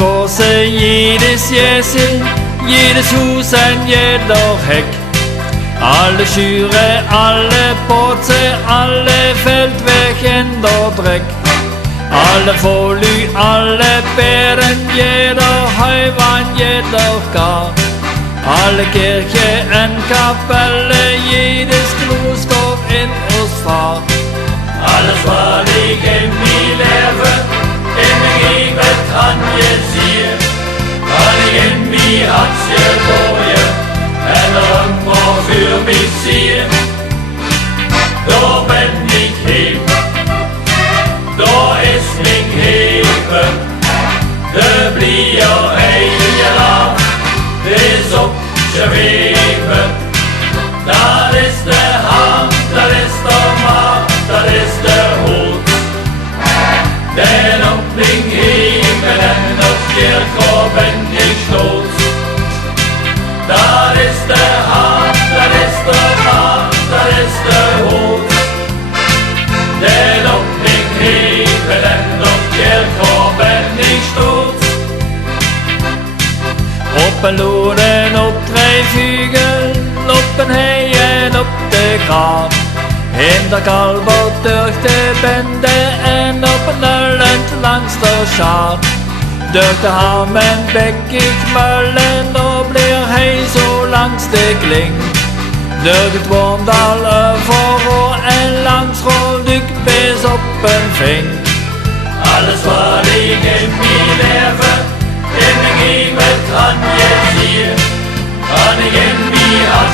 Straße, jedes Jäsel, jedes Hus, ein jeder Heck. Alle Schüre, alle Putze, alle Feldweg in der Dreck. Alle Folü, alle Bären, jeder Heuwein, jeder Gar. Alle Kirche en Kapelle, jedes Kloster in Ostfahrt. Alles wat ik in mijn leven, in mijn leven kan je zien. Kan ik in mijn hartje gooien, en er maar voor mij zien. Daar ben ik heen, daar is mijn leven. De blier hele lang, is op zweven. Dat is de hand, dat is de macht, dat is de hoed. Den op mijn hemel en op kerkhof ben ik stoot. Dat is de hand, dat is de macht, dat is de hoed. Den op mijn hemel en op kerkhof ben ik stoot. Op een loer en op twee vugel, op een hei en op de graaf. In de kalbot durch de bende en op een nullend langs de schaar. Durch de ham en bekkig møllen, da blir hei så langs de kling. Durch het Wormdal over en langs Rådyk bes op en fing. Alles wat ik in mijn leven, in mijn hemel kan je zien. Kan ik in mijn hart